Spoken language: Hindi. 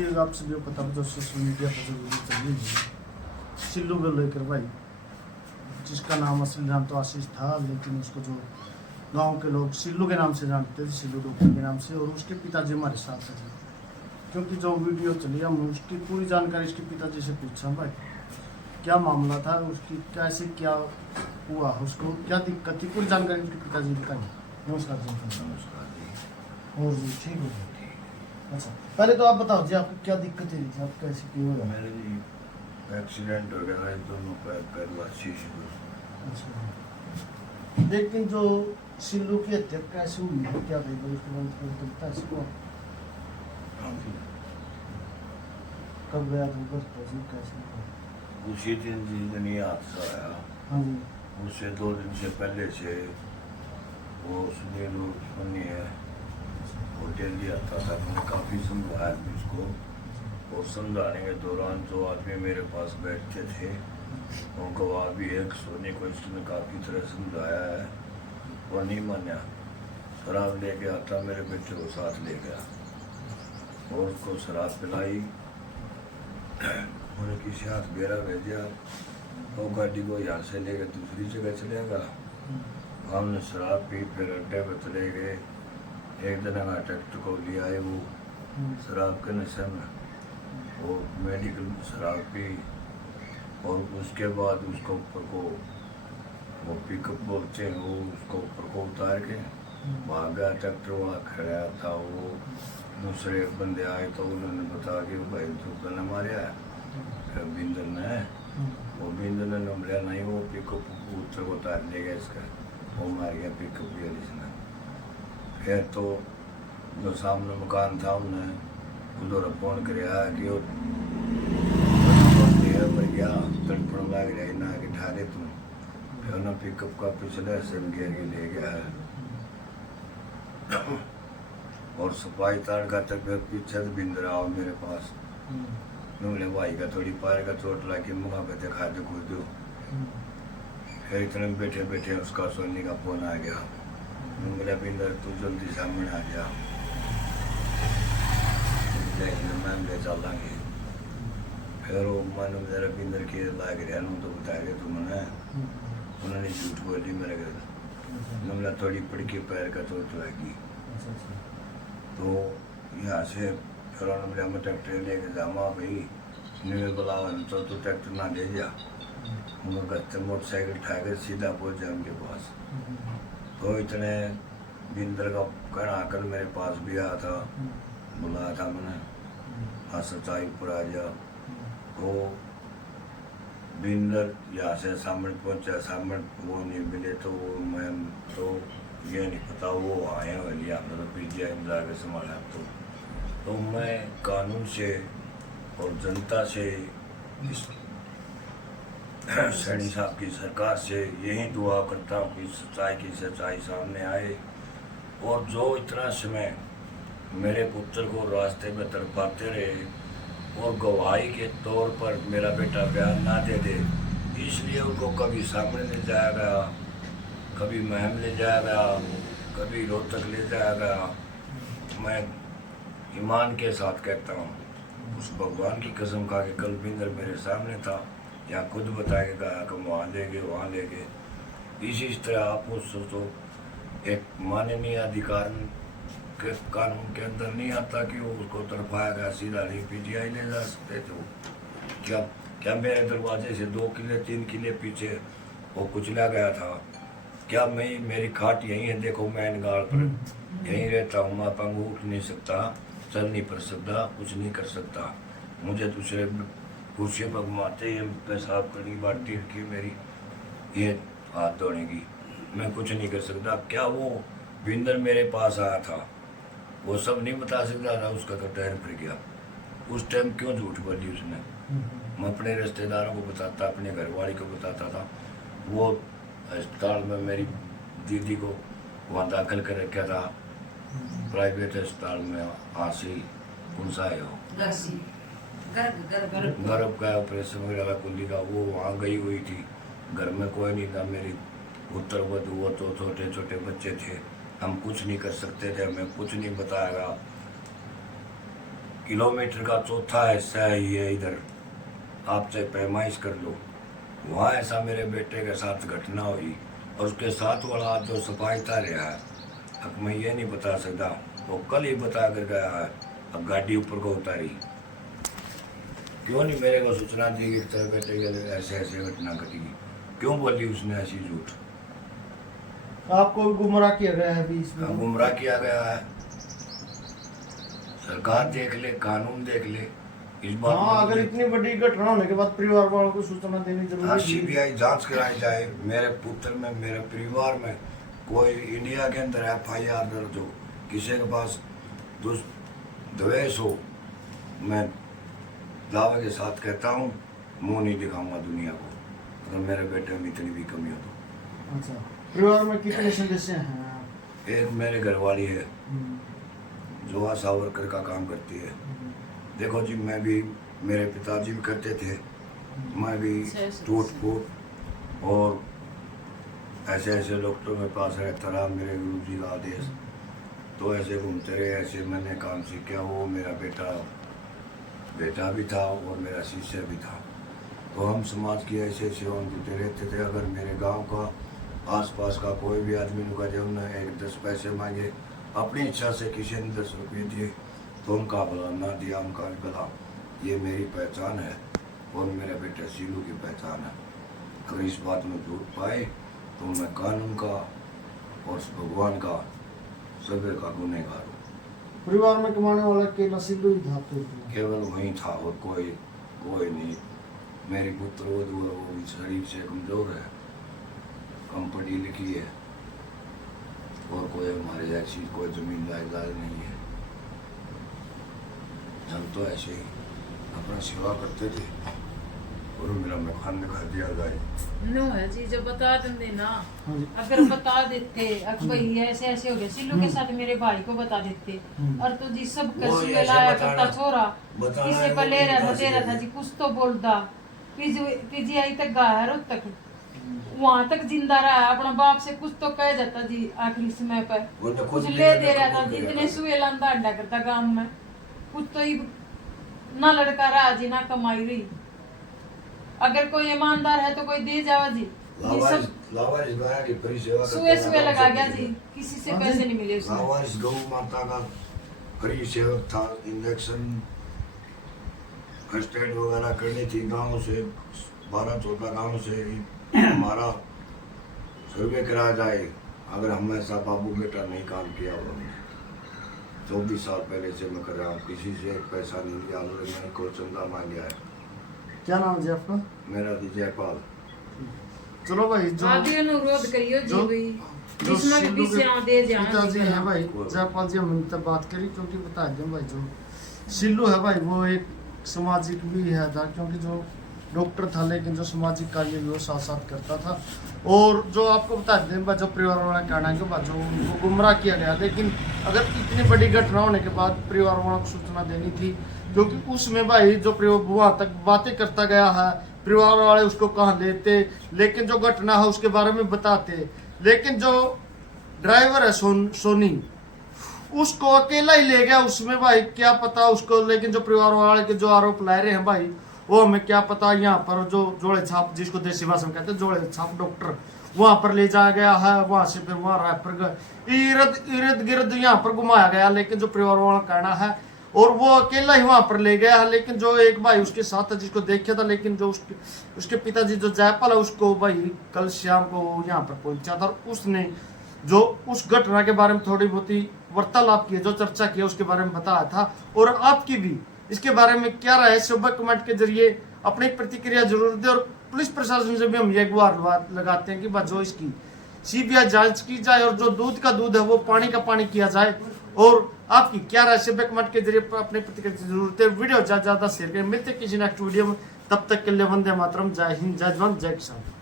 अभी आप सभी को पता जो सोशल मीडिया पर जो वीडियो चल रही है सिल्लू को लेकर भाई, जिसका नाम असली नाम तो आशीष था, लेकिन उसको जो गांव के लोग सिल्लू के नाम से जानते थे, सिल्लू डॉक्टर के नाम से। और उसके पिताजी हमारे साथ थे, क्योंकि जो वीडियो चली हम उसकी पूरी जानकारी इसके पिताजी से पूछा भाई क्या मामला था, उसकी कैसे क्या हुआ, उसको क्या दिक्कत थी, पूरी जानकारी उसके पिताजी बताई। नमस्कार जी। नमस्कार जी। और जी ठीक हो गया? अच्छा, पहले तो आप बताओ जी आपको क्या दिक्कत है, आप कैसे क्यों हो? मेरे जी एक्सीडेंट हो गया है, दोनों पैर हुआ शीश को। अच्छा, लेकिन जो सिल्लू की हत्या कैसे हुई है, क्या भाई उसके बारे में तो बता सको? हाँ जी। कब गया था बस जी, कैसे हुआ? उसी दिन जिस दिन ये हादसा आया, हाँ जी। उससे 2 दिन से पहले से वो सुनील सुनी है वो डेली आता था। मैंने काफ़ी समझाया भी उसको, और समझाने के दौरान जो आदमी मेरे पास बैठते थे उनको भी एक सोने को इसने काफ़ी तरह समझाया है, वो नहीं माना। शराब लेके आता, मेरे बेटे को साथ ले गया और उसको शराब पिलाई। उन्हें किसी हाथ बेरा भेजा, वो गाड़ी को यहाँ से लेकर दूसरी जगह चलेगा। हमने शराब पी, फिर अड्डे पर चले गए। एक दिन हमारे ट्रैक्टर को ले आए वो शराब के नशे में, वो मेडिकल में शराब पी, और उसके बाद उसको ऊपर को वो पिकअप बोलते हैं, वो उसको ऊपर को उतार के भाग गया। ट्रैक्टर वहाँ खड़ा था, वो दूसरे बंदे आए तो उन्होंने बताया कि भाई तो ने मारा है बिंदर ने। वो बिंदर ने नंबर नहीं, वो पिकअप ऊपर को उतार ले गया इसका, वो मार गया पिकअप भी इसने। फिर तो जो सामने मकान था उन्हें उधर फोन कराया कि वो गया तड़पण लग रहा ना कि ठारे तुम। फिर उन्हें पिकअप का पिछले से घेर के ले गया है और सफाई तार का तक फिर पीछे से बिंदर आओ मेरे पास। बोले भाई का थोड़ी पैर का चोट लगी, मुँह पे दिखा दे कूद दो। फिर इतने बैठे बैठे उसका सोनी का फोन आ गया। बोला बिंदर तू जल्दी सामने आ जा, मैम ले चलेंगे। फिर वो मन मेरा बिंदर के लाग रहा तो बता गया तुमने, उन्होंने झूठ बोली मेरे घर। बोला थोड़ी पड़की पैर का चोट लगी। तो यहाँ से फिर उन्होंने मैं ट्रैक्टर लेके जामा भाई न्यू बुलावा तो तू ट्रैक्टर ना ले जा। उन्होंने गत्ते मोटरसाइकिल उठाकर सीधा पहुँच जाए उनके पास। तो इतने बिंदर का कहना कल मेरे पास भी आया था, बुलाया था मैंने, हाँ सच्चाई पर आ जा। तो बिंदर यहाँ से सामने पहुँचा, सामने वो नहीं मिले तो मैं तो ये नहीं पता वो आए हो लिया तो पीजिए इंतजार के संभाला। तो मैं कानून से और जनता से, इस सैनी साहब की सरकार से यही दुआ करता हूँ कि सच्चाई की सच्चाई सामने आए, और जो इतना समय मेरे पुत्र को रास्ते में तड़पाते रहे और गवाही के तौर पर मेरा बेटा बयान ना दे दे, इसलिए उनको कभी सामने ले जाया गया, कभी महम ले जाया गया, कभी रोहतक ले जाया गया। मैं ईमान के साथ कहता हूँ, उस भगवान की कसम खा के कल बिंदर मेरे सामने था, या खुद बता के कहा कि वहाँ ले गए वहाँ ले गए। इसी तरह आप सोचो, एक माननीय अधिकार के कानून के अंदर नहीं आता कि वो उसको तड़पाया गया, सीधा नहीं पीजीआई ले जा सकते थे। क्या मेरे दरवाजे से 2 किले 3 किले पीछे वो कुचला गया था? क्या मेरी खाट यहीं है, देखो मैं गाड़ पर यहीं रहता हूँ, मैं पंग उठ नहीं सकता, चल नहीं पड़ सकता, कुछ नहीं कर सकता। मुझे दूसरे कुर्सी पर घुमाते ये पेशाब करनी बाल्टी रखी मेरी, ये हाथ धोने की, मैं कुछ नहीं कर सकता। क्या वो बिंदर मेरे पास आया था वो सब नहीं बता सकता था? उसका तो टायर फिर गया। उस टाइम क्यों झूठ बोली उसने? मैं अपने रिश्तेदारों को बताता, अपने घरवाली को बताता था। वो अस्पताल में मेरी दीदी को वहाँ दाखिल कर रखा था, प्राइवेट अस्पताल में। आसी कौन सा है वो गर्भ का ऑपरेशन वगैरह कुंडी का, वो वहाँ गई हुई थी। घर में कोई नहीं था, मेरी उत्तर वधु वो तो छोटे छोटे बच्चे थे, हम कुछ नहीं कर सकते थे, हमें कुछ नहीं बताएगा। किलोमीटर का चौथा हिस्सा है ये, इधर आपसे पैमाइश कर लो। वहाँ ऐसा मेरे बेटे के साथ घटना हुई, और उसके साथ वाला जो सफाईदार रहा है, अब मैं ये नहीं बता सकता, वो कल ही बता कर गया है। अब गाड़ी ऊपर को उतारी, क्यों नहीं मेरे को सूचना दी कि तेरे बेटे के लिए ऐसे ऐसे घटना घटी, क्यों बोली उसने ऐसी झूठ? आपको गुमराह किया गया है अभी इसमें? गुमराह किया गया है। सरकार देख ले, कानून देख ले इस बात हाँ, में। अगर इतनी बड़ी घटना होने के बाद परिवार वालों को सूचना देनी जरूरी है। सीबीआई जांच कराई जाए, मेरे पुत्र में, मेरे परिवार में कोई इंडिया के अंदर FIR दर्ज हो, किसी के पास द्वेष हो, मैं दावे के साथ कहता हूँ, मुंह नहीं दिखाऊंगा दुनिया को, अगर मेरे बेटे में इतनी भी कमी हो तो। अच्छा, परिवार में कितने सदस्य हैं? एक मेरे घरवाली है जो आशा वर्कर का काम करती है। देखो जी, मैं भी, मेरे पिताजी भी करते थे, मैं भी टूट फूट और ऐसे ऐसे डॉक्टरों के पास रहता रहा, मेरे गुरु जी का आदेश, तो ऐसे घूमते रहे, ऐसे मैंने काम सीखा। वो मेरा बेटा भी था और मेरा शिष्य भी था, तो हम समाज की ऐसे सेवा देते रहते थे। अगर मेरे गांव का, आसपास का कोई भी आदमी नुका जब उन्होंने 10 पैसे मांगे, अपनी इच्छा से किसी ने 10 रुपये दिए, तो उनका भला ना दिया, उनका भला, ये मेरी पहचान है और मेरे बेटे सीलू की पहचान है। अगर इस बात में झूठ पाए तो मैं कानून का और भगवान का सभी का गुनहगार हूँ। परिवार में कमाने वाला केवल सिल्लू ही था? केवल वही था और कोई नहीं। मेरी पुत्र वो भी शरीर से कमजोर है, कम पढ़ी लिखी है, और कोई हमारे ऐसी कोई जमीन जायदाद नहीं है। हम तो ऐसे ही अपना सेवा करते थे और मेरा मकान दिखा दिया जाए। नो है जी, जो बता देंगे ना, हाँ जी। अगर बता देते अब भाई ऐसे ऐसे हो गया सिल्लू के साथ, मेरे भाई को बता देते, और तो जी सब वो कर ऐसे लाया बताना- करता छोरा, बताना किसी है, पर ले रहा था, वो दे रहा था जी, कुछ तो बोलता, पीजीआई तक गया रोज तक, वहां तक जिंदा रहा, अपना बाप से कुछ तो कह जाता जी आखिरी समय पर, वो तो कुछ खुद ले भी दे रहा था, कबूल दे जितने रहा था। सुए लांदा अड्डा करता गांव में, कुछ तो ही ना लड़का रहा जी, ना कमाई रही। अगर कोई ईमानदार है तो कोई दे जावा जी, ये सब लावारिस गाय की परिसेवा सुए सुए लगा गया जी, किसी से पैसे नहीं मिले उसमें। लावारिस गौ माता का फ्री सेवक था। इंजेक्शन फर्स्ट एड वगैरह करनी थी गांव से, 12-14 गांव से हमारा सर्वे कराया जाए। अगर हम ऐसा बाबू बेटा नहीं काम किया हो, 24 साल पहले से मैं कर रहा हूँ, किसी से एक पैसा नहीं लिया, मैंने को चंदा मांगा है। क्या नाम है जी आपका? मेरा भी जयपाल। चलो भाई, जो आदि अनुरोध करियो जी जो- भाई, जो जिसमें सिल्लू भी के से दे जाए पिताजी जी। हैं भाई जयपाल जी, हम तब बात करी, क्योंकि बता दें भाई, जो सिल्लू है भाई वो एक सामाजिक भी है था, क्योंकि जो डॉक्टर था लेकिन जो सामाजिक कार्य भी वो साथ साथ करता था। और जो आपको बता दें भाई, जो परिवार वाला कहना है कि भाई जो उनको गुमराह किया गया, लेकिन अगर इतनी बड़ी घटना होने के बाद परिवार वालों को सूचना देनी थी, क्योंकि उसमें भाई जो वहाँ तक बातें करता गया है, परिवार वाले उसको कहाँ लेते, लेकिन जो घटना है उसके बारे में बताते, लेकिन जो ड्राइवर है सोनी, उसको अकेला ही ले गया उसमें भाई, क्या पता उसको, लेकिन जो परिवार वाले के जो आरोप ला रहे हैं भाई, वो हमें क्या पता। यहाँ पर जो जोड़े छाप, जिसको देसी भाषा में कहते हैं जोड़े छाप डॉक्टर, वहां पर ले जाया गया है, वहां से फिर वहां रायपुर इर्द गिर्द यहाँ पर घुमाया गया, लेकिन जो परिवार वाला कहना है, और वो अकेला ही वहां पर ले गया है। लेकिन जो एक भाई उसके साथ था जिसको देखा था, लेकिन जो उसके पिताजी जो जयपाल है, उसको भाई कल शाम को यहाँ पर पहुंचा था, उसने जो उस घटना के बारे में थोड़ी बहुत ही वार्तालाप की, जो चर्चा की उसके बारे में बताया था। और आपकी भी इसके बारे में क्या राय है, सुबह कमेंट के जरिए अपनी प्रतिक्रिया जरूर दें। और पुलिस प्रशासन से भी हम ये गुहार लगाते हैं कि भाई जो इसकी सीबीआई जांच की जाए, और जो दूध का दूध है वो पानी का पानी किया जाए। और आपकी क्या राय, सुबह कमेंट के जरिए अपनी प्रतिक्रिया जरूर दें। वीडियो ज्यादा शेयर करें। मिलते किसी नेक्स्ट वीडियो में, तब तक के लिए वंदे मातरम, जय हिंद, जय जवान, जय किसान।